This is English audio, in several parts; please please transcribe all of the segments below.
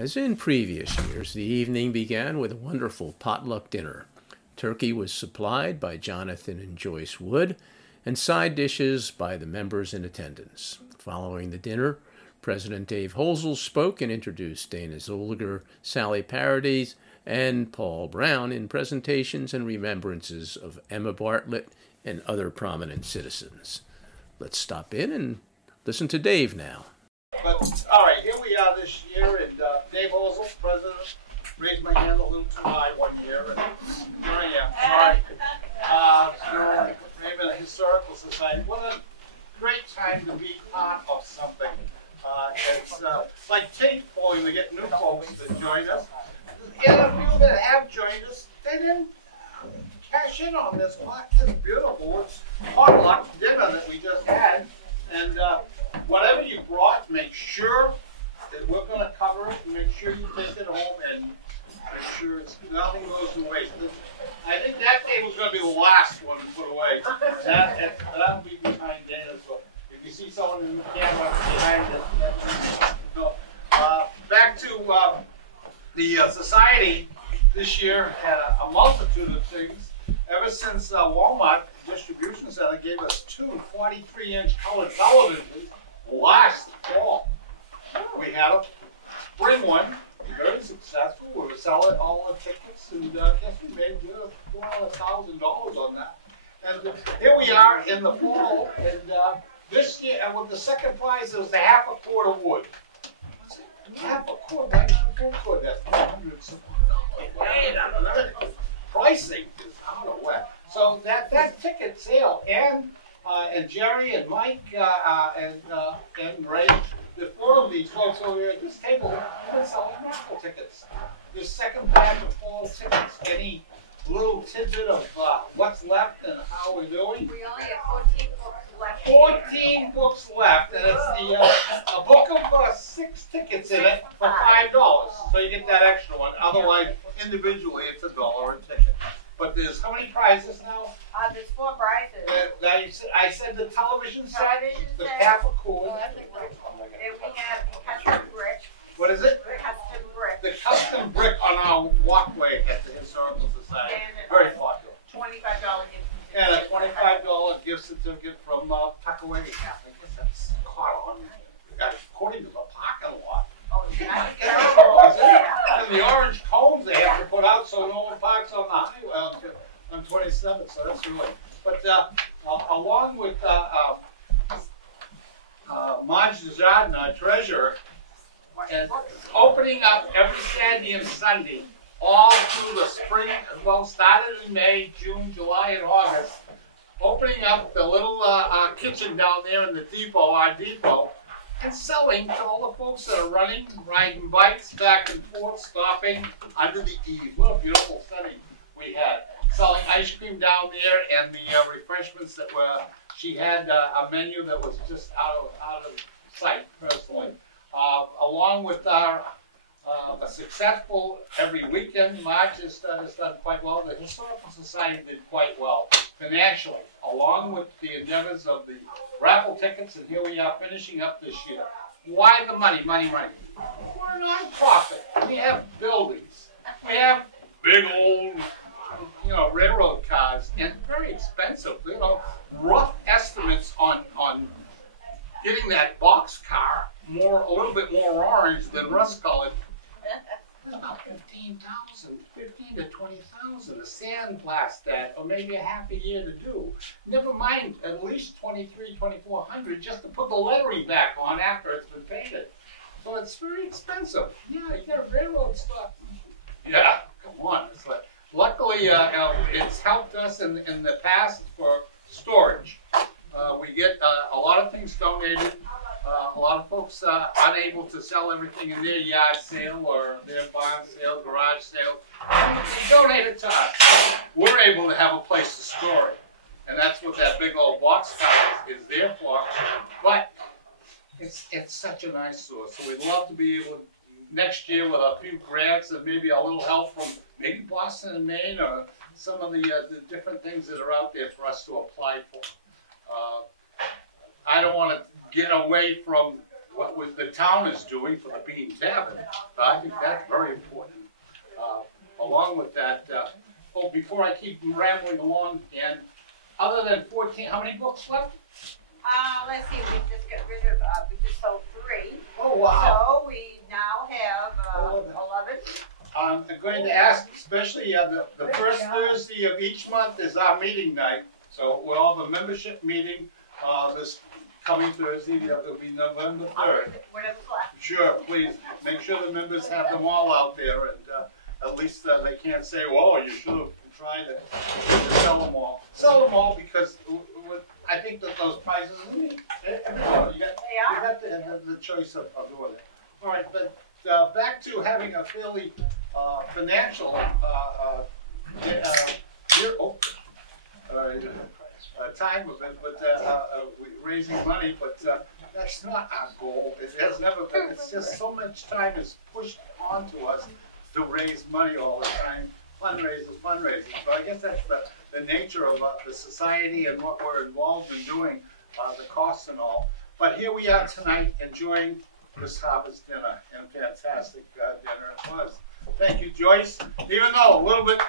As in previous years, the evening began with a wonderful potluck dinner. Turkey was supplied by Jonathan and Joyce Wood, and side dishes by the members in attendance. Following the dinner, President Dave Holzel spoke and introduced Dana Zolliger, Sally Paradis, and Paul Brown in presentations and remembrances of Emma Bartlett and other prominent citizens. Let's stop in and listen to Dave now. But, all right, here we are this year, and Dave Holzel, President, raised my hand a little too high one year, and here I am. Sorry. Raymond Historical Society. What a great time to be part of something. It's like tape pulling to get new folks to join us. And the people that have joined us, they didn't cash in on this beautiful potluck dinner that we just had. And whatever you brought, make sure that we're going to cover it, and make sure you take it home and make sure nothing goes to waste. I think that table's going to be the last one to put away. That'll be behind Dana. So if you see someone in the camera behind it, no. Back to the society this year had a multitude of things. Ever since Walmart Distribution Center gave us two 43-inch color televisions last fall. We had a spring one, very successful. We were selling all the tickets, and I guess we made $400,000 on that. And here we are in the fall, and this year, and with the second prize, it was a half a quart of wood. What's it? Half a quart, right? A quart, that's $400. Wait a minute. Pricing is out of whack. So that ticket sale, and Jerry and Mike and Ray, the four of these folks over here at this table have been selling raffle tickets. There's second batch of fall tickets. Any little tidbit of what's left and how we're doing? We only have 14 books left. 14 books left, and it's a book of 6 tickets in it for $5. So you get that extra one. Otherwise, individually, it's $1 a ticket. But there's how many prizes now? There's 4 prizes. Now I said the television set, the set, half a quart. Then we have the custom brick. What is it? The custom brick. The custom brick on our walkway at the Historical Society. Very popular. $25 gift certificate. And a $25 gift certificate from Tuckaway. I guess that's caught on, according to the parking lot. Oh, yeah. And the orange cones they have to put out so no one parks on the highway on 27. So that's really. But along with Marge Desjardins, our treasurer, and opening up every Saturday and Sunday, all through the spring, well, started in May, June, July, and August, opening up the little kitchen down there in the depot, our depot, and selling to all the folks that are running, riding bikes back and forth, stopping under the eaves. What a beautiful setting we had. Selling ice cream down there and the refreshments that were, she had a menu that was just out of sight, personally. Along with our a successful every weekend, March has done quite well. The Historical Society did quite well financially, along with the endeavors of the raffle tickets, and here we are finishing up this year. Why the money, money, money? We're a non-profit. We have buildings. We have big old, railroad cars, and very expensive. Rough estimates on getting that box car a little bit more orange than rust-colored. About 15,000, 15 to 20,000 to sandblast that, or maybe a half a year to do. Never mind, at least 2,400 just to put the lettering back on after it's been painted. So it's very expensive. Yeah, you got a railroad stuff. Yeah, come on. It's like, luckily, it's helped us in the past for storage. We get a lot of things donated. A lot of folks unable to sell everything in their yard sale or their barn sale, garage sale. They donate it to us. We're able to have a place to store it. And that's what that big old box car is there for. But it's such a nice source. So we'd love to be able to, next year with a few grants and maybe a little help from maybe Boston and Maine or some of the different things that are out there for us to apply for. I don't want to get away from what the town is doing for the Bean Tavern. I think that's very important. Along with that, before I keep rambling along, and other than 14, how many books left? Let's see, we just got rid of, we just sold 3. Oh, wow. So we now have 11. I'm going to ask, especially the first Thursday of each month is our meeting night. So we'll have a membership meeting this coming Thursday. It'll be November 3rd. Whatever's left. Sure, please make sure the members have them all out there, and at least they can't say, "Whoa, you should have tried to sell them all." Sell them all because I think that those prizes, everyone, you got the choice of doing it. All right, but back to having a fairly financial time of it, but raising money, but that's not our goal. It has never been. It's just so much time is pushed onto us to raise money all the time. Fundraisers. So I guess that's the nature of the society and what we're involved in doing, the costs and all. But here we are tonight enjoying this harvest dinner, and fantastic dinner it was. Thank you, Joyce. Even though a little bit.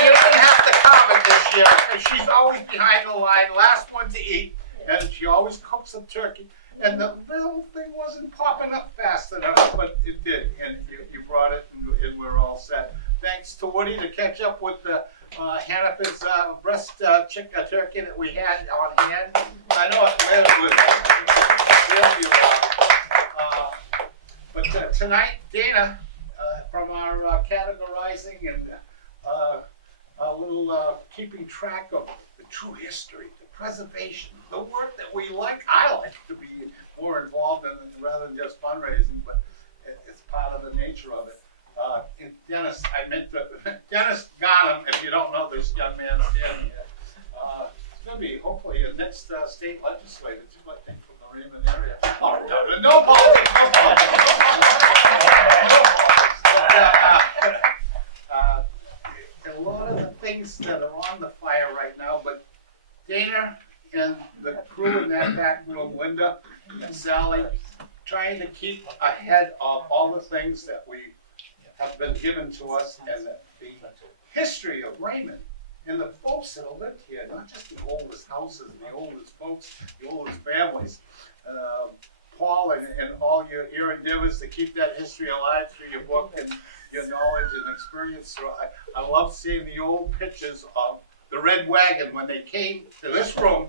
You didn't have to comment this year, and she's always behind the line, last one to eat, and she always cooks the turkey. And the little thing wasn't popping up fast enough, but it did, and you brought it, and we're all set. Thanks to Woody to catch up with the Hannaford's breast turkey that we had on hand. I know it was but tonight, Dana, from our categorizing and a little keeping track of the true history, the preservation, the work that we like. I like to be more involved in it rather than just fundraising, but it's part of the nature of it. Dennis, Dennis Garnham, if you don't know this young man standing here, it's going to be hopefully the next state legislator, too, I think, from the Raymond area. Oh, no politics, no politics. A lot of the things that are on the fire right now, but Dana and the crew in that back room, Linda and Sally, trying to keep ahead of all the things that we have been given to us and the history of Raymond and the folks that have lived here, not just the oldest houses, the oldest folks, the oldest families. Paul and all your endeavors to keep that history alive through your book and your knowledge and experience. So I love seeing the old pictures of the Red Wagon when they came to this room,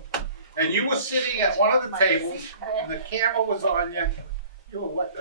and you were sitting at one of the tables, and the camera was on you. You were what?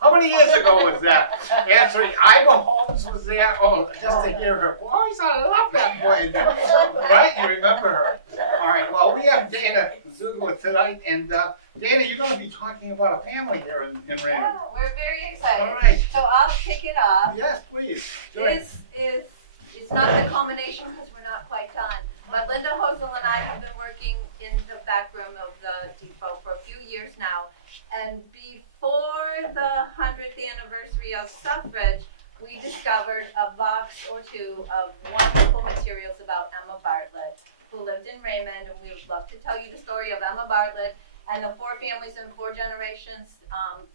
How many years ago was that? Answering, Ivor Holmes was there. Oh, just to hear her voice, I love that voice. Right? You remember her. All right. Well, we have Dana Zugler tonight, and Dana, you're going to be talking about a family here in Raymond. Yeah, we're very excited. All right. So I'll kick it off. Yes, please. It's not the culmination because we're not quite done. But Linda Hosel and I have been working in the back room of the depot for a few years now. And before the 100th anniversary of suffrage, we discovered a box or two of wonderful materials about Emma Bartlett, who lived in Raymond. And we would love to tell you the story of Emma Bartlett and the 4 families and 4 generations,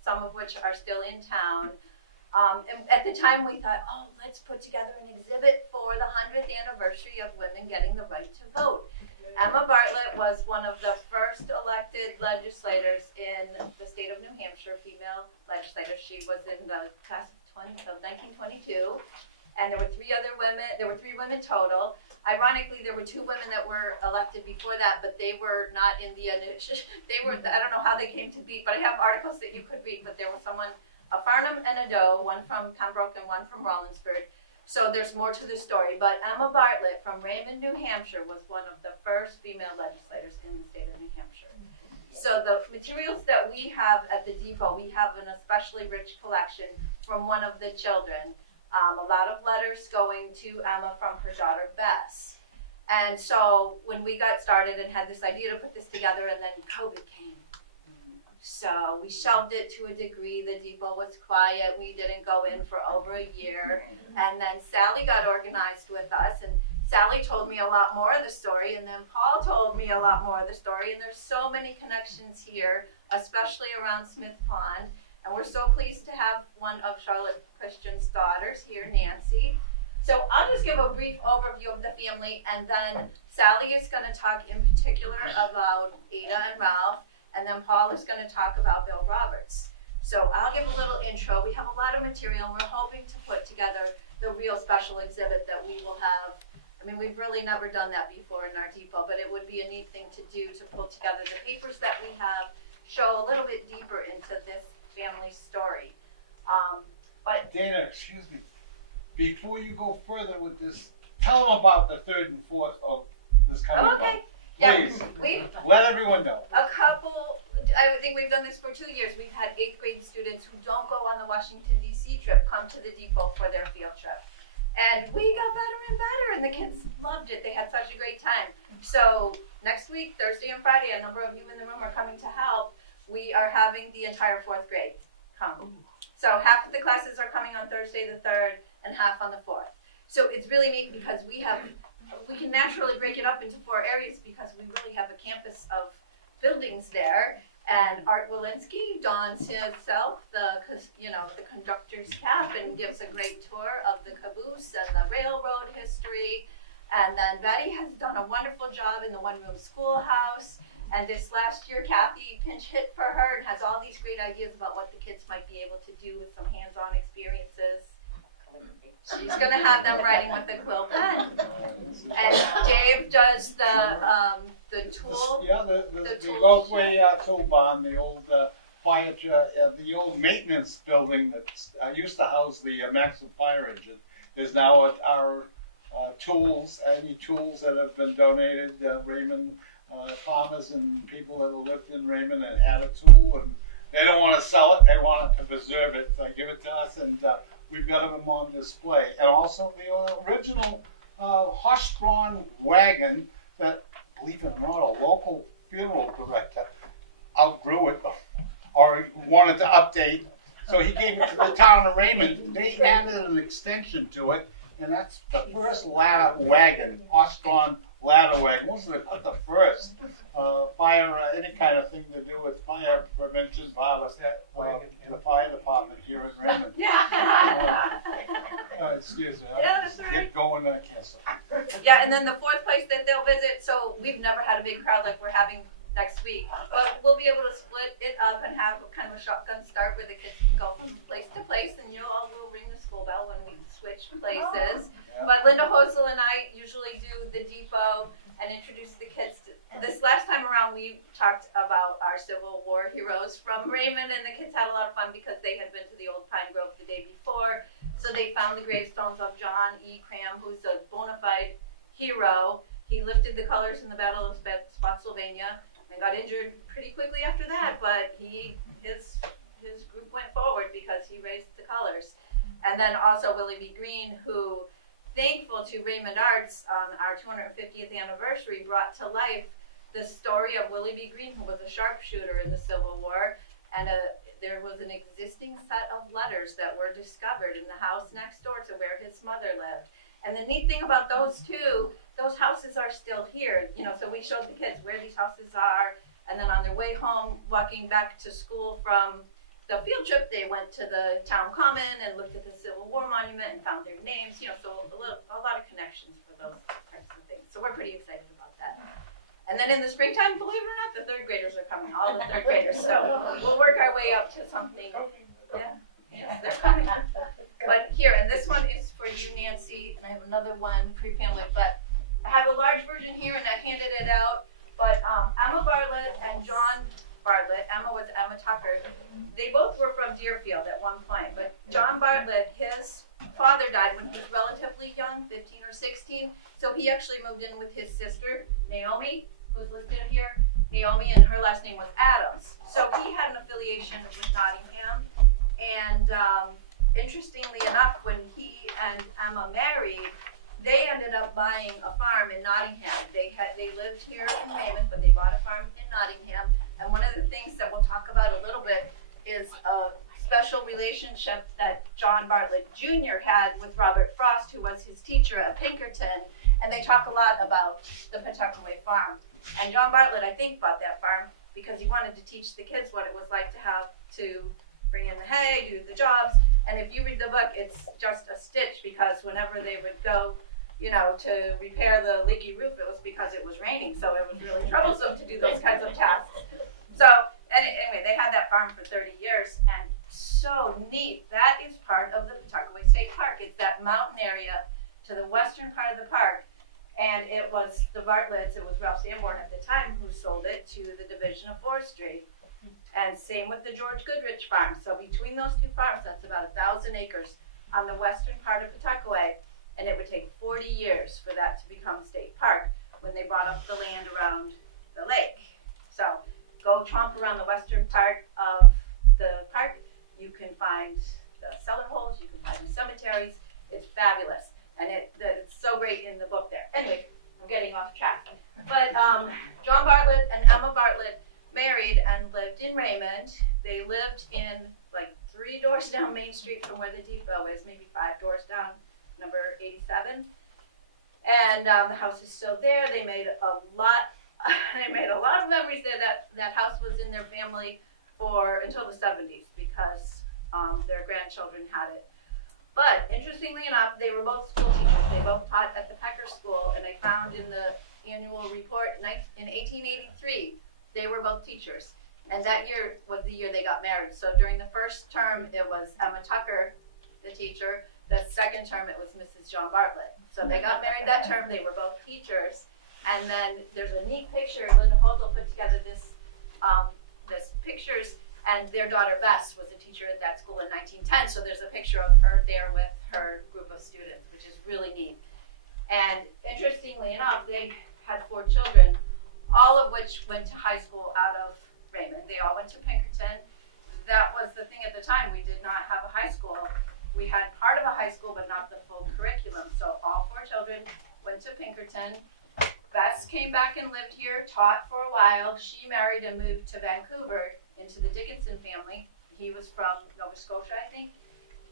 some of which are still in town. And at the time we thought, oh, let's put together an exhibit for the 100th anniversary of women getting the right to vote. Emma Bartlett was one of the first elected legislators in the state of New Hampshire, female legislator. She was in the class of 1922. And there were 3 other women, there were 3 women total. Ironically, there were 2 women that were elected before that, but they were not in the initial, I don't know how they came to be, but I have articles that you could read, but there was someone, a Farnham and a Doe, one from Pembroke and one from Rollinsford. So there's more to the story, but Emma Bartlett from Raymond, New Hampshire was one of the first female legislators in the state of New Hampshire. So the materials that we have at the depot, we have an especially rich collection from one of the children. A lot of letters going to Emma from her daughter, Bess. And so when we got started and had this idea to put this together, and then COVID came. So we shelved it to a degree. The depot was quiet. We didn't go in for over a year. And then Sally got organized with us. And Sally told me a lot more of the story, and then Paul told me a lot more of the story, and there's so many connections here, especially around Smith Pond, and we're so pleased to have one of Charlotte Christian's daughters here, Nancy. So I'll just give a brief overview of the family, and then Sally is going to talk in particular about Ada and Ralph, and then Paul is going to talk about Bill Roberts. So I'll give a little intro. We have a lot of material, and we're hoping to put together the real special exhibit that we will have. I mean, we've really never done that before in our depot, but it would be a neat thing to do, to pull together the papers that we have, show a little bit deeper into this family story. But Dana, excuse me. Before you go further with this, tell them about the 3rd and 4th of this coming month. okay, Please, let everyone know. I think we've done this for 2 years. We've had 8th grade students who don't go on the Washington, D.C. trip come to the depot for their field trip. And we got better and better, and the kids loved it. They had such a great time. So next week, Thursday and Friday, a number of you in the room are coming to help. We are having the entire 4th grade come. So half of the classes are coming on Thursday the 3rd and half on the 4th. So it's really neat because we can naturally break it up into 4 areas because we really have a campus of buildings there. And Art Walensky dons himself the conductor's cap and gives a great tour of the caboose and the railroad history. And then Betty has done a wonderful job in the one-room schoolhouse. And this last year, Kathy pinch hit for her and has all these great ideas about what the kids might be able to do with some hands-on experiences. She's going to have them writing with a quill pen. And Dave does the tool. The Rothway tool barn, the old the old maintenance building that used to house the Maxim fire engine, is now our tools. Any tools that have been donated, Raymond farmers and people that have lived in Raymond and had a tool, and they don't want to sell it; they want to preserve it. So give it to us, and we've got them on display. And also the original horse-drawn wagon that, believe it or not, a local funeral director outgrew it or wanted to update. So he gave it to the town of Raymond. They added an extension to it, and that's the first ladder wagon, horse-drawn ladder wagon. Wasn't the first fire, any kind of thing to do with fire prevention, the fire department here in Raymond. Excuse me. Yeah, that's all right. Get going, I can't stop. Yeah, and then the 4th place that they'll visit, so we've never had a big crowd like we're having next week, but we'll be able to split it up and have kind of a shotgun start where the kids can go from place to place, and you all will ring the school bell when we switch places. Yeah. But Linda Hosel and I usually do the depot and introduce the kids to, this last time around we talked about our Civil War heroes from Raymond, and the kids had a lot of fun because they had been to the old Pine Grove the day before, so they found the gravestones of John E. Cram, who's a bona fide hero. He lifted the colors in the Battle of Spotsylvania and got injured pretty quickly after that, but his group went forward because he raised the colors. And then also Willie B. Green, who, thankful to Raymond Arts on our 250th anniversary, brought to life the story of Willie B. Green, who was a sharpshooter in the Civil War, and there was an existing set of letters that were discovered in the house next door to where his mother lived. And the neat thing about those two, those houses are still here, so we showed the kids where these houses are, and then on their way home, walking back to school from the field trip, they went to the town common and looked at the Civil War monument and found their names, so a lot of connections for those types of things. So we're pretty excited about that. And then in the springtime, believe it or not, the 3rd graders are coming, all the 3rd graders. So we'll work our way up to something. Yeah, yes, they're coming. But here, and this one is for you, Nancy, and I have another one pre-pamphlet, but I have a large version here and I handed it out. But Emma Bartlett and John Bartlett, Emma was Emma Tucker, they both were from Deerfield at one point, but John Bartlett, his father died when he was relatively young, 15 or 16, so he actually moved in with his sister, Naomi, who's listed here, Naomi, and her last name was Adams. So he had an affiliation with Nottingham, and interestingly enough, when he and Emma married, they ended up buying a farm in Nottingham. They lived here in Raymond, but they bought a farm in Nottingham. And one of the things that we'll talk about a little bit is a special relationship that John Bartlett Jr. had with Robert Frost, who was his teacher at Pinkerton. And they talk a lot about the Pawtuckaway farm. And John Bartlett, I think, bought that farm because he wanted to teach the kids what it was like to have to bring in the hay, do the jobs. And if you read the book, it's just a stitch, because whenever they would go, you know, to repair the leaky roof, it was because it was raining. So it was really troublesome to do those kinds of tasks. So anyway, they had that farm for 30 years, and so neat. That is part of the Pawtuckaway State Park. It's that mountain area to the western part of the park. And it was the Bartletts, it was Ralph Sanborn at the time who sold it to the Division of Forestry. And same with the George Goodrich farm. So between those two farms, that's about 1,000 acres on the western part of Pawtuckaway. And it would take 40 years for that to become a state park when they bought up the land around the lake. So go tromp around the western part of the park. You can find the cellar holes, you can find the cemeteries. It's fabulous. And it's so great in the book there. Anyway, I'm getting off track. But John Bartlett and Emma Bartlett married and lived in Raymond. They lived in like 3 doors down Main Street from where the depot is, maybe 5 doors down, number 87. And the house is still there. They made a lot. They made a lot of memories there. That house was in their family for until the 70s because their grandchildren had it. But interestingly enough, they were both school teachers. They both taught at the Pecker School, and I found in the annual report in 1883, they were both teachers. And that year was the year they got married. So during the first term, it was Emma Tucker, the teacher. The second term, it was Mrs. John Bartlett. So they got married that term. They were both teachers. And then there's a neat picture. Linda Hotel put together this pictures. And their daughter, Bess, was a teacher at that school in 1910, so there's a picture of her there with her group of students, which is really neat. And interestingly enough, they had 4 children, all of which went to high school out of Raymond. They all went to Pinkerton. That was the thing at the time. We did not have a high school. We had part of a high school, but not the full curriculum. So all 4 children went to Pinkerton. Bess came back and lived here, taught for a while. She married and moved to Vancouver, into the Dickinson family. He was from Nova Scotia, I think.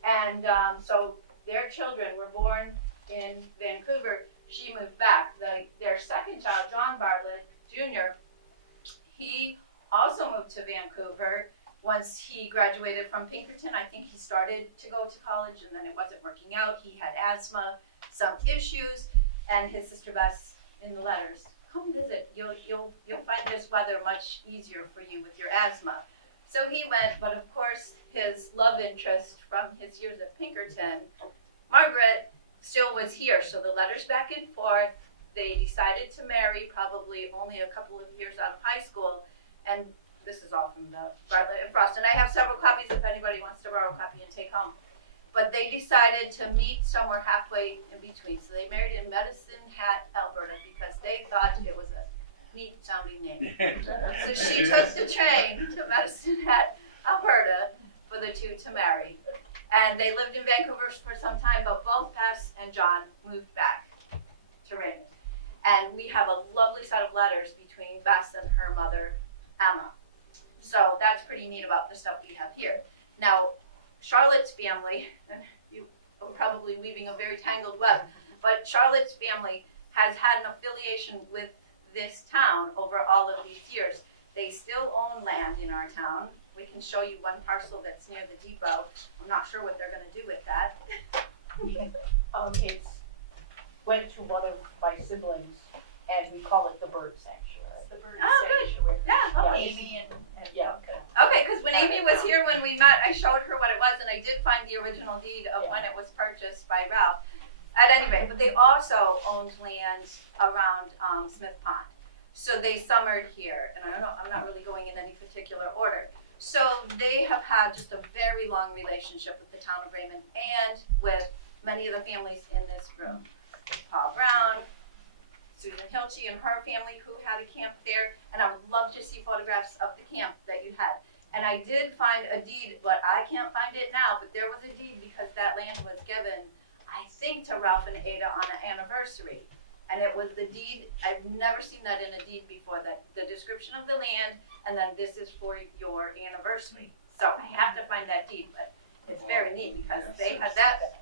And so their children were born in Vancouver. She moved back. Their second child, John Bartlett Jr., he also moved to Vancouver once he graduated from Pinkerton. I think he started to go to college and then it wasn't working out. He had asthma, some issues, and his sister Bess in the letters, come visit. You'll find this weather much easier for you with your asthma. So he went, but of course his love interest from his years at Pinkerton, Margaret, still was here. So the letters back and forth. They decided to marry probably only a couple of years out of high school. And this is all from the Bartlett and Frost. And I have several copies if anybody wants to borrow a copy and take home. But they decided to meet somewhere halfway in between. So they married in Medicine Hat, Alberta, because they thought it was a neat sounding name. So she took the train to Medicine Hat, Alberta, for the two to marry. And they lived in Vancouver for some time, but both Bess and John moved back to Raymond. And we have a lovely set of letters between Bess and her mother, Emma. So that's pretty neat about the stuff we have here. Now, Charlotte's family, and you are probably weaving a very tangled web, but Charlotte's family has had an affiliation with this town over all of these years. They still own land in our town. We can show you one parcel that's near the depot. I'm not sure what they're going to do with that. It went to one of my siblings, and we call it the Bird Sanctuary. The Bird Sanctuary. Good. Yeah, okay. Amy and yeah. Okay, because when Amy was here when we met, I showed her what it was, and I did find the original deed of when it was purchased by Ralph. At any rate, but they also owned land around Smith Pond. So they summered here, and I'm not really going in any particular order. So they have had just a very long relationship with the town of Raymond and with many of the families in this room. Paul Brown, Susan Hilchey and her family who had a camp there, and I would love to see photographs of the camp that you had. And I did find a deed, but I can't find it now, but there was a deed because that land was given, I think, to Ralph and Ada on an anniversary. And it was the deed, I've never seen that in a deed before, that the description of the land, and then this is for your anniversary. So I have to find that deed, but it's very neat because they had that.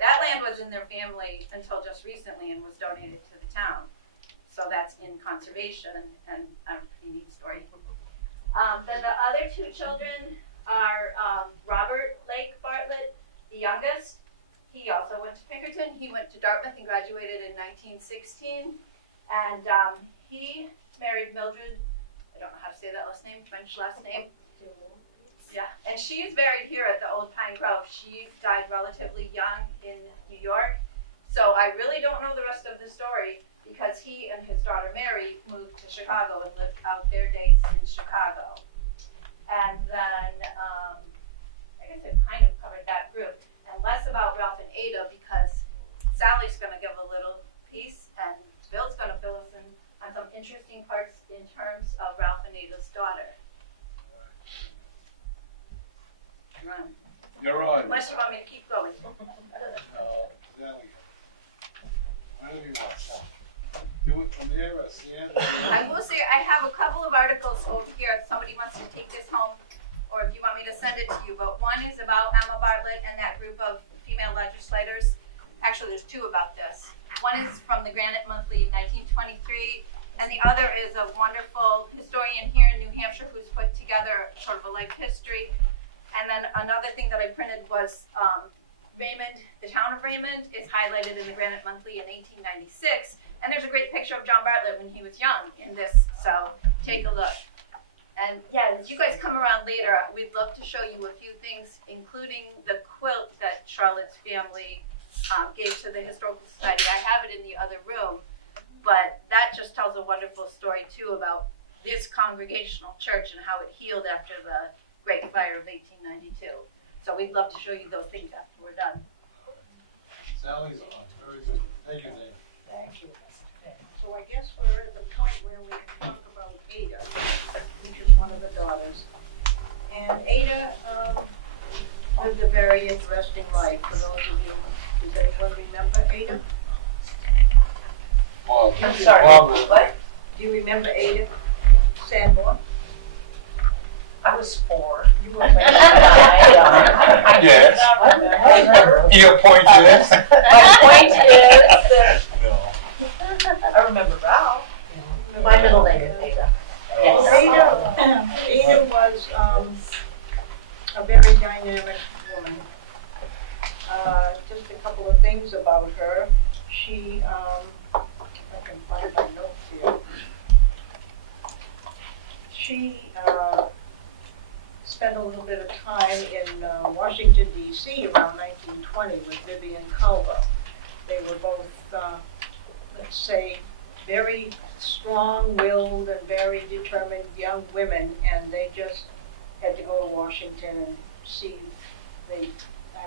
That land was in their family until just recently and was donated to the town. So that's in conservation, and a pretty neat story. Then the other two children are Robert Lake Bartlett, the youngest. He also went to Pinkerton. He went to Dartmouth and graduated in 1916. And he married Mildred, I don't know how to say that last name, French last name. Yeah, and she's buried here at the Old Pine Grove. She died relatively young in New York. So I really don't know the rest of the story because he and his daughter Mary moved to Chicago and lived out their days in Chicago. And then, I guess I've kind of covered that group. And less about Ralph and Ada because Sally's going to give a little piece and Bill's going to fill us in on some interesting parts in terms of Ralph and Ada's daughter. You're on. Unless you want me to keep going. Sally. Why don't you want that? Do it from there or stand? I will say I have a couple of articles over here if somebody wants to take this home or if you want me to send it to you. But one is about Emma Bartlett and that group of female legislators. Actually, there's two about this. One is from the Granite Monthly in 1923, and the other is a wonderful historian here in New Hampshire who's put together sort of a life history. And then another thing that I printed was Raymond, the town of Raymond, is highlighted in the Granite Monthly in 1896. And there's a great picture of John Bartlett when he was young in this, so take a look. And yeah, as you guys come around later, we'd love to show you a few things, including the quilt that Charlotte's family gave to the Historical Society. I have it in the other room, but that just tells a wonderful story too about this congregational church and how it healed after the Great Fire of 1892. So we'd love to show you those things after we're done. Sally's on. Very good. Thank you, Dave. Thank you. So I guess we're at the point where we talk about Ada, which is one of the daughters. And Ada lived a very interesting life. For those of you, does anyone remember Ada? Well, I'm sorry. Barbara. What? Do you remember Ada Sandmore? I was 4. You were like, I Yes. remember. Your point is? My point is No. that I remember Ralph. My middle name is Ada. Yes. Ada was a very dynamic woman. Just a couple of things about her. She, I can find my notes here. She spent a little bit of time in Washington, D.C. around 1920 with Vivian Culver. They were both, let's say, very strong-willed and very determined young women, and they just had to go to Washington and see. I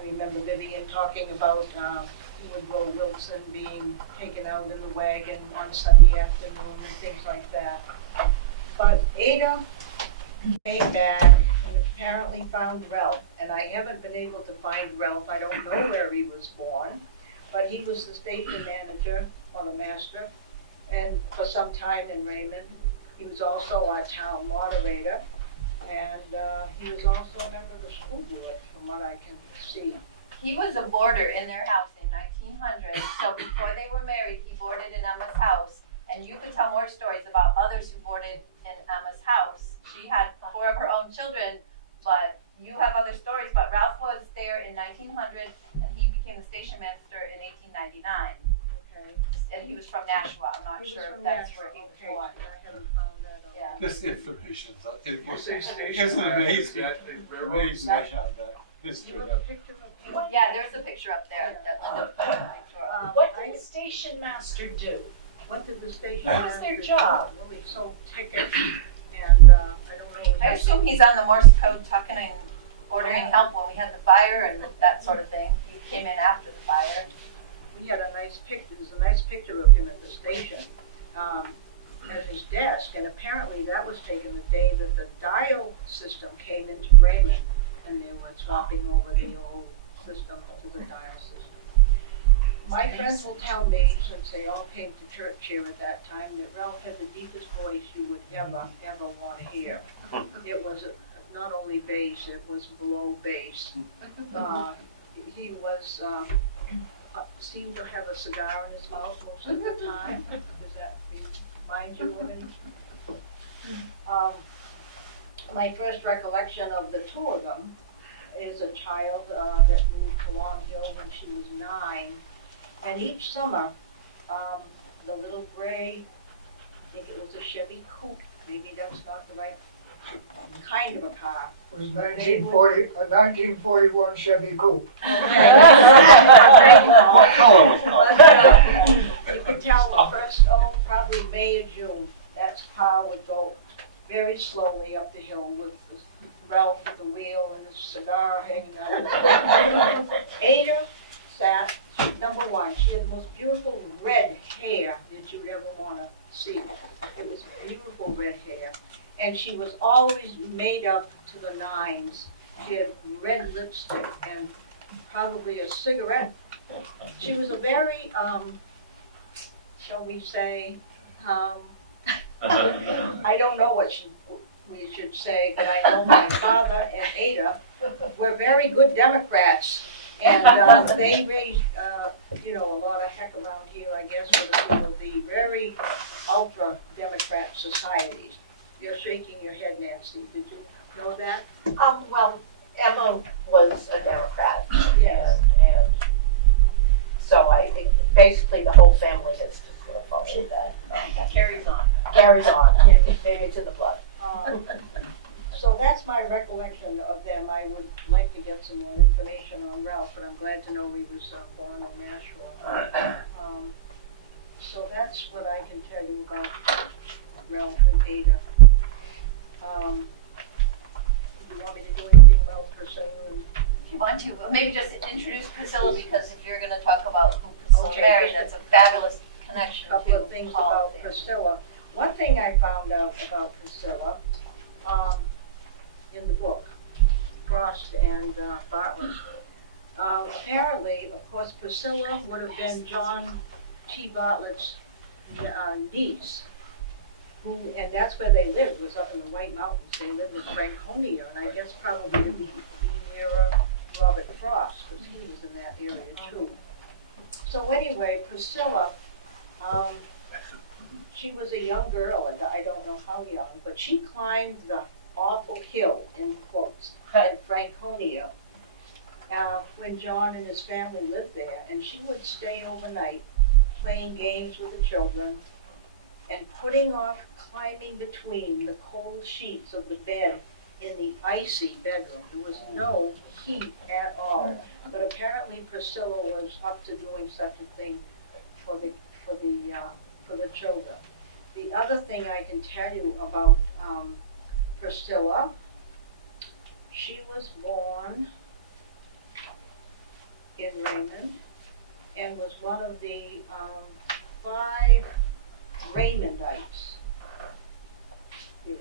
remember Vivian talking about Woodrow Wilson being taken out in the wagon on Sunday afternoon and things like that. But Ada came back and apparently found Ralph, and I haven't been able to find Ralph. I don't know where he was born, but he was the station manager or the master, and for some time in Raymond. He was also our town moderator, and he was also a member of the school board, from what I can see. He was a boarder in their house in 1900, so before they were married, he boarded in Emma's house. And you could tell more stories about others who boarded in Emma's house. She had 4 of her own children, but you have other stories. But Ralph was there in 1900, and he became the station master in 1899. Okay. And he was from Nashua. I'm not sure if that's where he was Okay, born. I haven't found that out. Yeah. This information's You say station Isn't it master, amazing? exactly, where Amazing was how that history You of have a picture of him? Yeah, there's a picture up there that Linda put a picture of. What did the station master do? What did the station What was their master job? do? Well, he sold tickets, and I don't know. I assume he's on the Morse code tucking and ordering help when we had the fire and that sort of thing. He came in after the fire. We had a nice picture. There's a nice picture of him at the station at his desk, and apparently that was taken the day that the dial system came into Raymond, and they were swapping over the old system to the dial system. My friends will tell me, since they all came to church here at that time, that Ralph had the deepest voice you would ever want to hear. It was not only bass, it was below bass. He was seemed to have a cigar in his mouth most of the time. Does that remind you of any? My first recollection of the two of them is a child that moved to Long Hill when she was 9. And each summer, the little gray, I think it was a Chevy Coupe, maybe that's not the right kind of a car. It was 1941 Chevy Coupe. What color was it? You can tell the first, probably May or June, that car would go very slowly up the hill with Ralph at the wheel and his cigar hanging out. Ada sat number 1. She had the most beautiful red hair that you'd ever want to see. It was beautiful red hair. And she was always made up to the nines. She had red lipstick and probably a cigarette. She was a very, shall we say, I don't know what we should say, but I know my father and Ada were very good Democrats. And they raised, a lot of heck around here, I guess, for the very ultra-Democrat societies. You're shaking your head, Nancy. Did you know that? Well, Emma was a Democrat. Yes. And so I think basically the whole family has to sort of follow that. Carries on. Carries on. Maybe it's in the blood. So that's my recollection of them. I would like to get some more information on Ralph, but I'm glad to know he was born in Nashville. So that's what I can tell you about Ralph and Ada. Do you want me to do anything about Priscilla? If you want to, but maybe just introduce Priscilla, because if you're going to talk about who Priscilla married, that's a fabulous connection. A couple of things about Priscilla. One thing I found out about Priscilla in the book, Frost and Bartlett. Apparently, of course, Priscilla would have been John T. Bartlett's niece. And that's where they lived, was up in the White Mountains. They lived in Franconia, and I guess probably to be near Robert Frost, because he was in that area too. So anyway, Priscilla, she was a young girl, I don't know how young, but she climbed the awful hill, in quotes, in Franconia, when John and his family lived there, and she would stay overnight playing games with the children, and putting off climbing between the cold sheets of the bed in the icy bedroom. There was no heat at all. But apparently Priscilla was up to doing such a thing for the children. The other thing I can tell you about Priscilla, she was born in Raymond and was one of the 5 Raymondites. Here it is.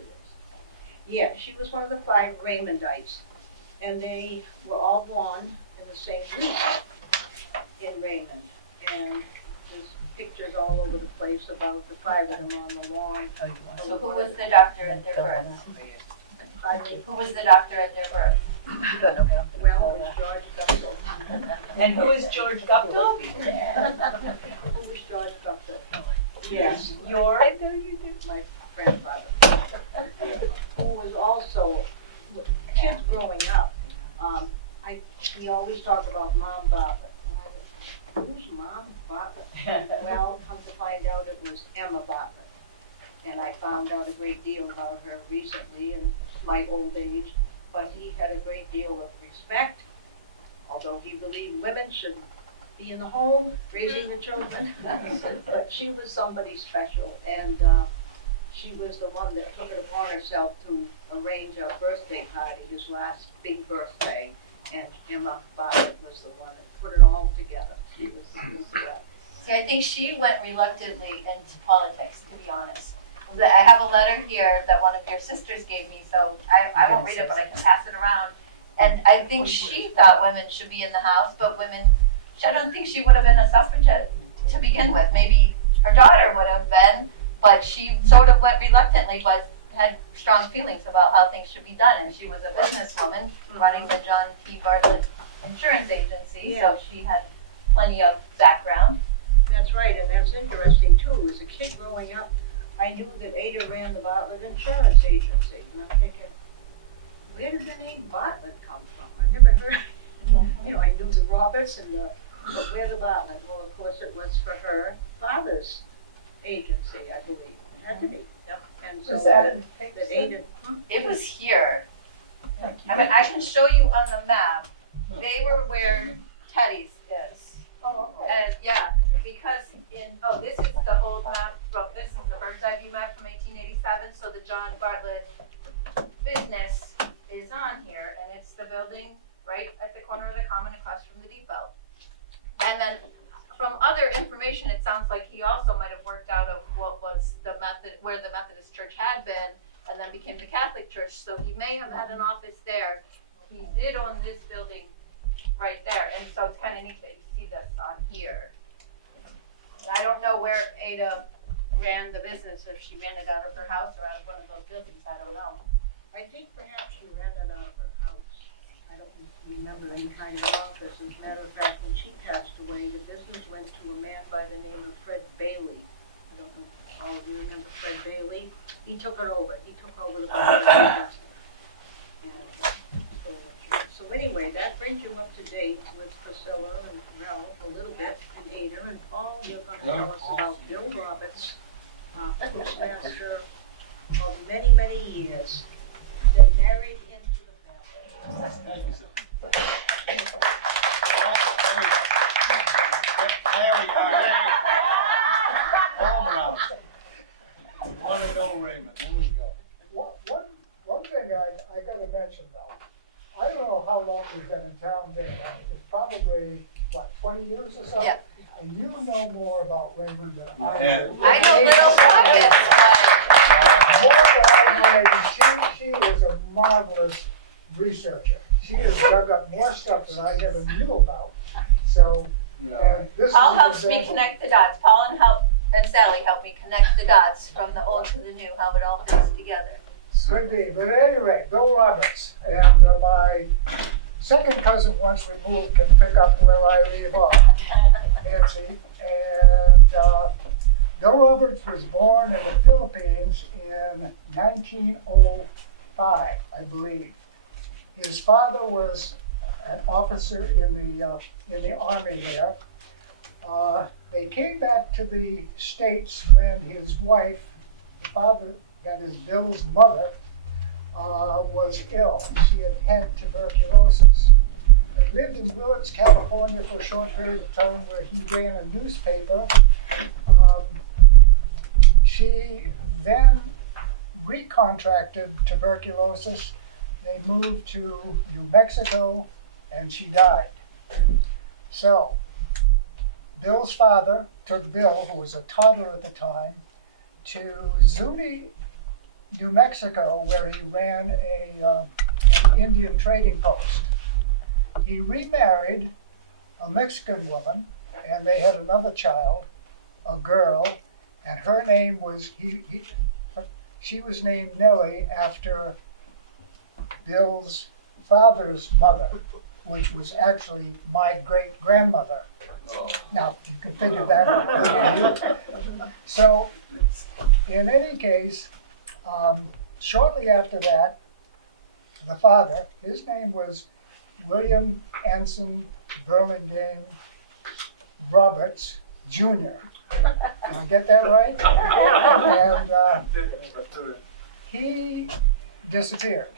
Yeah, she was one of the 5 Raymondites, and they were all born in the same week in Raymond. And there's pictures all over the place about the 5 of them on the lawn. So who was the doctor at their birth? Who was the doctor at their birth? Well, it was George Guptill. And who is George Guptill? Who was George Guptill? Yes, my grandfather, who was also, kids growing up, we always talk about Mom Bartlett. Who's Mom Bartlett? Well, come to find out it was Emma Bartlett. And I found out a great deal about her recently in my old age, but he had a great deal of respect, although he believed women should be in the home raising the children. But she was somebody special, and she was the one that took it upon herself to arrange a birthday party, his last big birthday, and Emma Bartlett was the one that put it all together. She was See, I think she went reluctantly into politics, to be honest. I have a letter here that one of your sisters gave me, so I won't read it, but I can pass it around. And I think she thought women should be in the house, but I don't think she would have been a suffragette to begin with. Maybe her daughter would have been, but she sort of went reluctantly, but had strong feelings about how things should be done. And she was a businesswoman running the John T. Bartlett Insurance Agency, so she had plenty of background. That's right, and that's interesting too. As a kid growing up, I knew that Ada ran the Bartlett Insurance Agency, and I'm thinking, where did the name Bartlett come from? I never heard. You know, I knew the Roberts but where the Bartlett? Well, of course, it was for her father's agency, I believe. It had to be. Yep. And so Was that that Ada. It was here. I mean, I can show you on the map. They were where Teddy's is. Oh, okay. And yeah, because this is the old map, this is the bird's eye view map from 1887, so the John Bartlett business is on here, and it's the building right at the corner of the common across from the depot. And then from other information, it sounds like he also might have worked out of what was where the Methodist Church had been, and then became the Catholic Church, so he may have had an office there. He did own this building right there, and so it's kind of neat that you see this on here. I don't know where Ada ran the business, if she ran it out of her house or out of one of those buildings, I don't know. I think perhaps she ran it out of her house. I don't remember any kind of office. As a matter of fact, when she passed away, the business went to a man by the name of Fred Bailey. I don't know if all of you remember Fred Bailey. He took it over. He took over the business. So anyway, that brings you up to date with Priscilla and Ralph a little bit, and Ada, and Paul, you're going to tell us about Bill Roberts, postmaster of many, many years, that married into the family. Thank you, sir. There we go. All around. Want to know Raymond? There we go. One thing I got to mention though, I don't know how long we've been in town there. It's probably, what, 20 years or something? Yeah. And you know more about Raymond than I Yeah. do. I know little pockets, More than I know, she is a marvelous researcher. She has dug up more stuff that I never knew about. So, this Paul is an helps me example. connect the dots. Paul and Sally help me connect the dots from the old to the new, how it all fits together. Could be, but at any rate, Bill Roberts, and my second cousin once removed can pick up where I leave off, Nancy, and Bill Roberts was born in the Philippines in 1905, I believe. His father was an officer in the army there. They came back to the States when his wife, father, that is Bill's mother, was ill. She had tuberculosis. They lived in Willits, California for a short period of time where he ran a newspaper. She then recontracted tuberculosis. They moved to New Mexico and she died. So, Bill's father took Bill, who was a toddler at the time, to Zuni, New Mexico, where he ran an Indian trading post. He remarried a Mexican woman, and they had another child, a girl, and her name was, she was named Nellie after Bill's father's mother, which was actually my great-grandmother. Now, you can figure that out. So, in any case, shortly after that, the father, his name was William Anson Burlingame Roberts, Jr. Did I get that right? And he disappeared.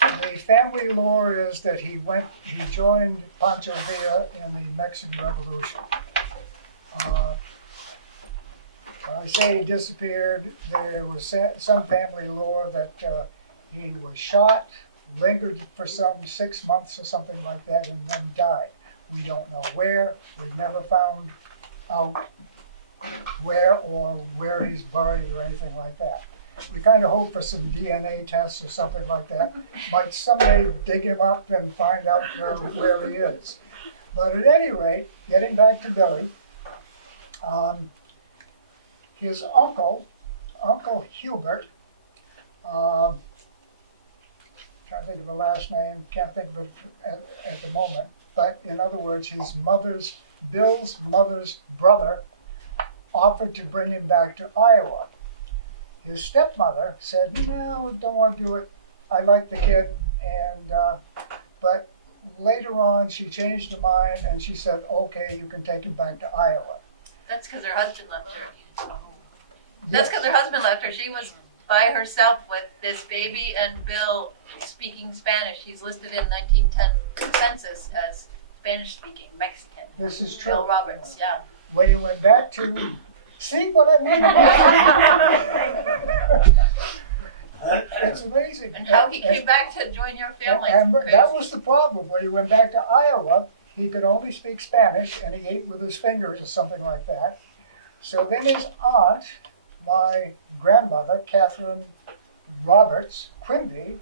The family lore is that he joined Pancho Villa in the Mexican Revolution. When I say he disappeared, there was some family lore that he was shot, lingered for some 6 months or something like that, and then died. We don't know where. We've never found out where or where he's buried or anything like that. We kind of hope for some DNA tests or something like that. Might someday dig him up and find out where he is. But at any rate, getting back to Billy, his Uncle Hubert, trying to think of the last name, can't think of it at the moment, but in other words, Bill's mother's brother offered to bring him back to Iowa. His stepmother said, no, don't want to do it. I like the kid. But later on, she changed her mind and she said, okay, you can take him back to Iowa. That's because her husband left her. That's because her husband left her. She was by herself with this baby and Bill speaking Spanish. He's listed in 1910 census as Spanish-speaking Mexican. This is true. Bill Roberts, yeah. When he went back to, see what I mean? It's amazing. And how he came back to join your family. And that was the problem. When he went back to Iowa, he could only speak Spanish, and he ate with his fingers or something like that. So then his aunt, my grandmother, Catherine Roberts, Quimby,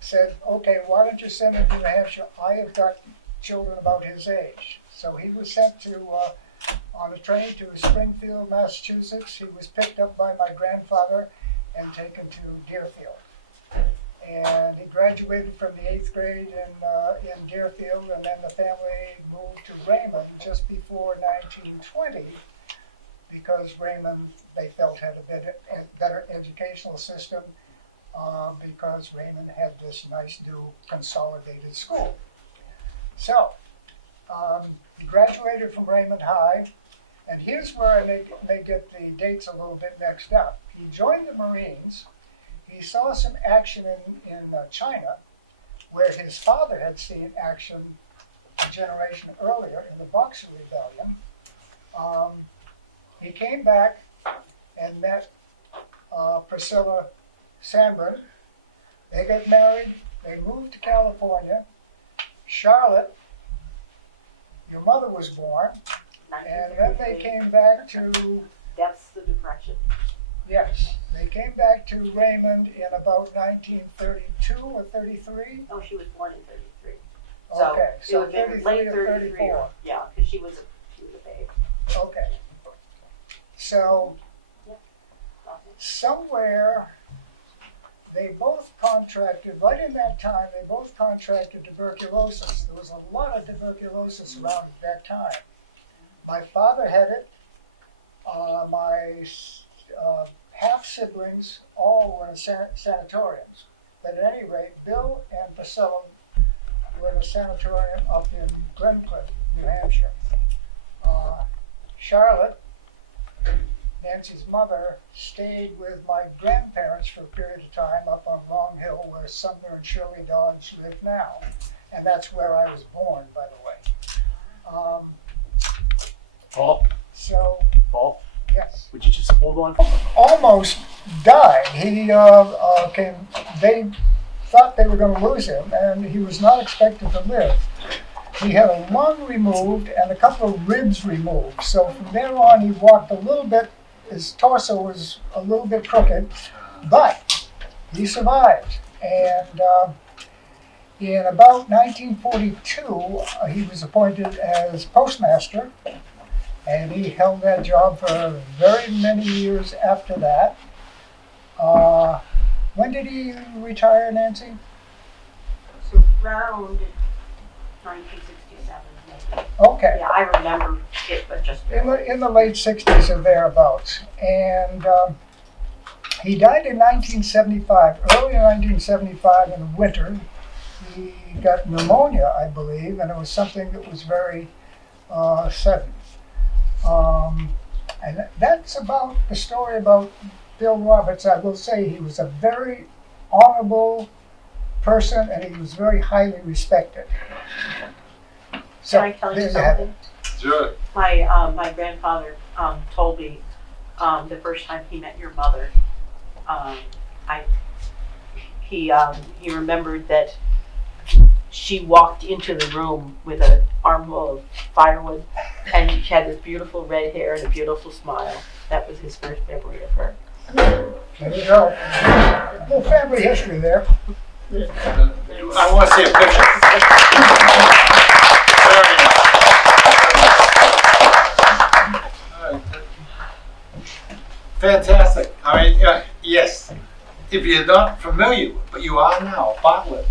said, okay, why don't you send him to New Hampshire? I have got children about his age. So he was sent to on a train to Springfield, Massachusetts. He was picked up by my grandfather and taken to Deerfield. And he graduated from the 8th grade in Deerfield, and then the family moved to Raymond just before 1920 because Raymond, they felt, had a better educational system because Raymond had this nice new consolidated school. So, he graduated from Raymond High, and here's where I may get the dates a little bit mixed up. He joined the Marines. He saw some action in China, where his father had seen action a generation earlier in the Boxer Rebellion. He came back and met Priscilla Sanborn. They got married. They moved to California. Charlotte, your mother was born, and then they came back to... That's the Depression. Yes, they came back to Raymond in about 1932 or 33. Oh, she was born in 33. So Okay, so it would have been 33 late or 33. 34. Yeah, because she was a babe. Okay. So, somewhere, they both contracted, right in that time, they both contracted tuberculosis. There was a lot of tuberculosis around at that time. My father had it. My half-siblings all were in sanatoriums. But at any rate, Bill and Priscilla were in a sanatorium up in Glencliff, New Hampshire. Charlotte, Nancy's mother, stayed with my grandparents for a period of time up on Long Hill, where Sumner and Shirley Dodge live now. And that's where I was born, by the way. Paul? So, Paul? yes. Would you just hold on? Almost died. He they thought they were going to lose him, and he was not expected to live. He had a lung removed and a couple of ribs removed. So from there on, he walked a little bit. His torso was a little bit crooked, but he survived. And in about 1942, he was appointed as postmaster, and he held that job for very many years after that. When did he retire, Nancy? So around 1967, maybe. Okay. Yeah, I remember it, but just In the late 60s or thereabouts. And he died in 1975, early in 1975 in the winter. He got pneumonia, I believe, and it was something that was very sudden. And that's about the story about Bill Roberts. I will say he was a very honorable person, and he was very highly respected. So, Can I tell you there have something? Sure. My grandfather told me the first time he met your mother, he remembered that she walked into the room with an armful of firewood, and she had this beautiful red hair and a beautiful smile. That was his first memory of her. There you go. A little family history there. I want to see a picture. Very nice. Fantastic. I mean, yes, if you're not familiar, but you are now, Bartlett.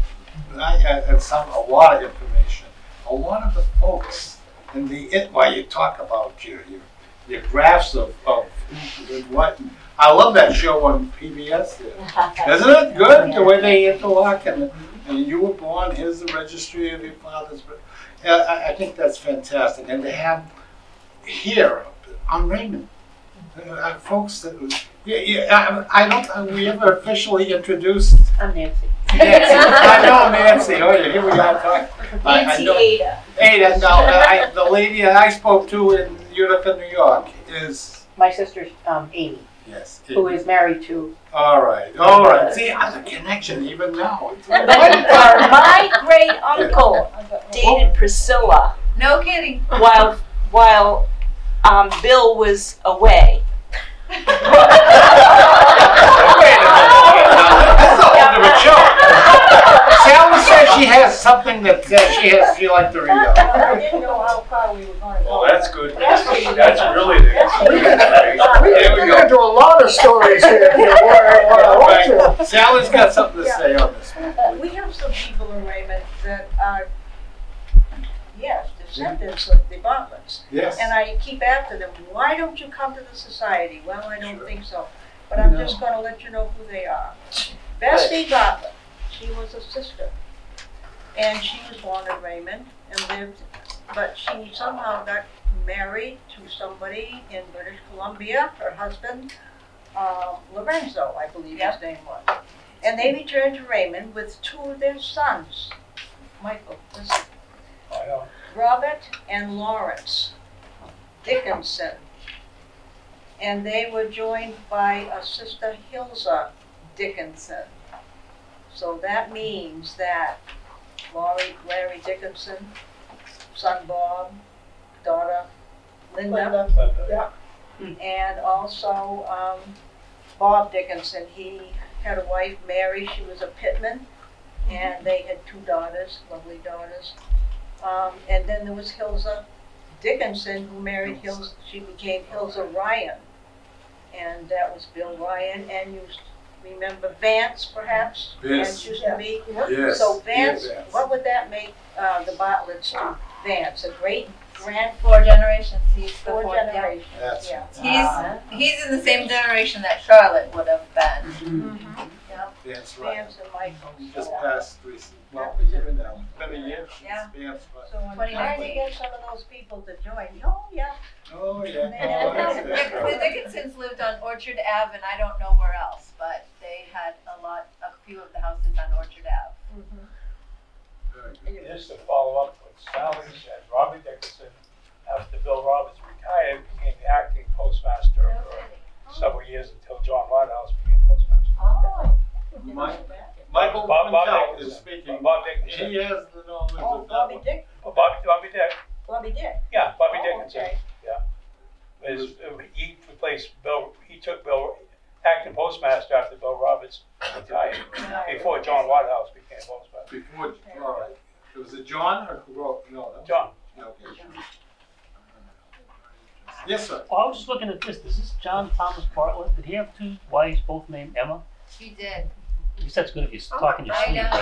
That's a lot of information a lot of the folks and while you talk about your graphs of who did what. I love that show on PBS. Isn't it good the way they interlock and you were born? Here's the registry of your father's. I think that's fantastic, and to have here on Raymond, folks that I don't. We ever officially introduced. I'm Nancy. Nancy. I know Nancy. Oh yeah, here we are talking. Nancy Ada. Ada. No, the lady I spoke to in Utica, New York, is My sister's Amy, yes, who is married to. All right. See, I have a connection even now. My great uncle dated Priscilla No kidding. while Bill was away. Wait a minute. That's a whole different show. Sally says she has something that she liked to read out. I didn't know how far we were going to go. Well, that's good. That's really the. We're going to do a lot of stories here. Right. Sally's got something to say on this one. We have some people in Raymond that are, yes, descendants of the Bartletts. Yes. And I keep after them, why don't you come to the society? Well, I don't think so. But I'm just going to let you know who they are. Bessie Bartlett, she was a sister. And she was born in Raymond and lived, but she somehow got married to somebody in British Columbia, her husband, Lorenzo, I believe his name was. And they returned to Raymond with two of their sons. Michael, listen. Robert and Lawrence Dickinson. And they were joined by a sister, Hilza Dickinson. So that means that Larry Dickinson, son Bob, daughter Linda. Yeah. And also Bob Dickinson, he had a wife, Mary, she was a pitman, and they had two daughters, lovely daughters. And then there was Hilza Dickinson, who married Hilza, she became Hilza Ryan. And that was Bill Ryan, and you remember Vance, perhaps? Vance used to be. Yes. So Vance, what would that make the Bartletts do? Vance, a great grand. 4 generations. He's the Four fourth, generations. That's Yeah. He's in the same generation that Charlotte would have been. Mm-hmm. Vance right. Vance and Michael. Just So, passed recently. Well, a year now. Been a year. Yeah. Vance right. So I'm trying to get some of those people to join. Oh, yeah. Oh yeah. Yeah. Oh, that's The Dickinsons lived on Orchard Ave, and I don't know where else, but they had a few of the houses on Orchard Ave. Just to follow up what Sally said, Robert Dickinson, after Bill Roberts retired, became the acting postmaster for several years until John Waterhouse became postmaster. Oh. Michael Bob Quintel Dickinson. is speaking. Bob Dickinson. He has the knowledge Oh, of that Bobby one. Dick. Bobby Dick. Bobby Dick. Yeah, Bobby Oh, Dickinson. okay. He replaced Bill. He took Bill acting postmaster after Bill Roberts retired. Before John Waterhouse became postmaster. Before, all right. Was it John or no? That was- John. Okay. Yes, sir. Well, I was just looking at this. This is John Thomas Bartlett. Did he have 2 wives, both named Emma? He did. At least that's good if he's talking your I sleep, know. right?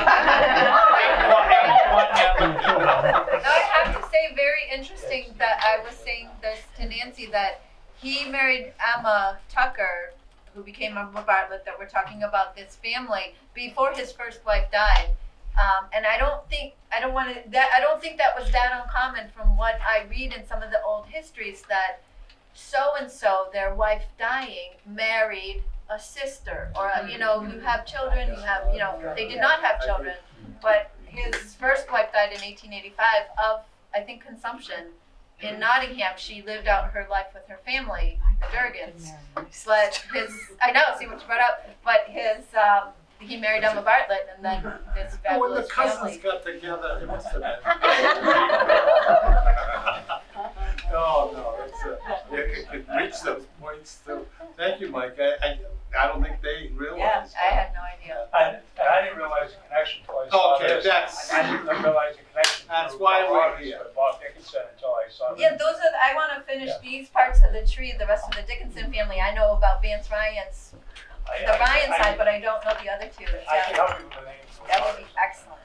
I have to say, very interesting that I was saying this to Nancy, that he married Emma Tucker, who became Emma Bartlett, that we're talking about this family, before his first wife died. And I don't think that was that uncommon from what I read in some of the old histories, that so-and-so, their wife dying, married a sister, or you have children, they did not have children, but his first wife died in 1885 of, I think, consumption in Nottingham. She lived out her life with her family, the Durgans, but see what you brought up, but he married Emma Bartlett, and then this When the fabulous cousins family. got together, it must have been. No, it could reach those points too. Thank you, Mike. I don't think they realized. I had no idea. I didn't realize the connection until I saw Okay, this. that's- I didn't realize the connection. That's through why Bob we're Roberts here. with Bob Dickinson until I saw this. Yeah, I want to finish these parts of the tree. The rest of the Dickinson family, I know about Vance Ryan's, the Ryan side, but I don't know the other two. I can help you with the names. That would be excellent.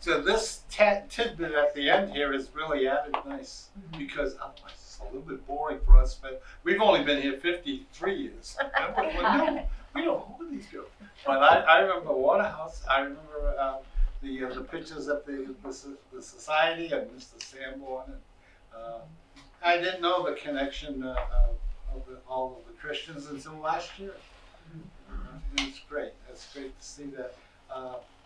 So this tidbit at the end here is really added nice, because otherwise it's a little bit boring for us, but we've only been here 53 years. We don't know who these people. But I remember Waterhouse, I remember the pictures of the society and Mr. Sanborn. And, I didn't know the connection of all of the Christians until last year. It's great. It's great to see that.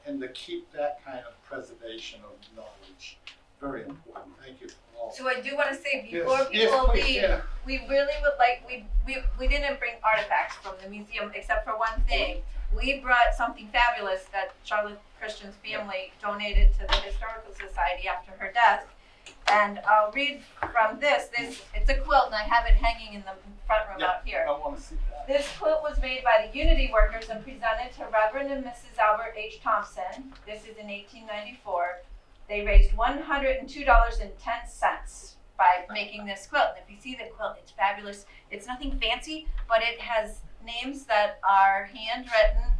And to keep that kind of preservation of knowledge. Very important. Thank you all. So I do want to say before Yes, people please, leave, yeah. we really would like, we didn't bring artifacts from the museum except for one thing. We brought something fabulous that Charlotte Christian's family donated to the Historical Society after her death. And I'll read from this. It's a quilt, and I have it hanging in the front room out here. I want to see that. This quilt was made by the Unity workers and presented to Reverend and Mrs. Albert H. Thompson. This is in 1894. They raised $102.10 by making this quilt. And if you see the quilt, it's fabulous. It's nothing fancy, but it has names that are handwritten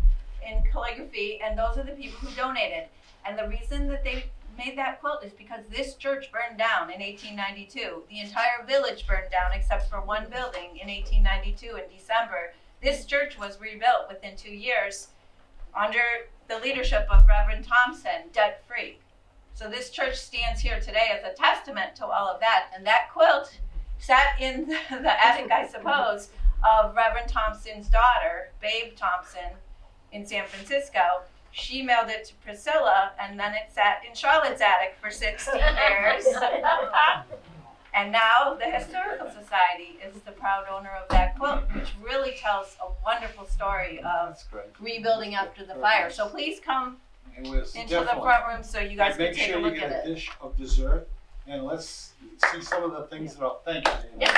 in calligraphy, and those are the people who donated. And the reason that they made that quilt is because this church burned down in 1892. The entire village burned down except for one building in 1892 in December. This church was rebuilt within 2 years under the leadership of Reverend Thompson, debt-free. So this church stands here today as a testament to all of that. And that quilt sat in the attic, I suppose, of Reverend Thompson's daughter, Babe Thompson, in San Francisco. She mailed it to Priscilla, and then it sat in Charlotte's attic for 16 years. And now the Historical Society is the proud owner of that quilt, which really tells a wonderful story of rebuilding after the fire. So please come into the front room so you guys can take a look at it. Make sure you get a dish of dessert, and let's see some of the things that are. Thank you. Yes,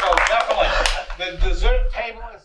So definitely, the dessert table is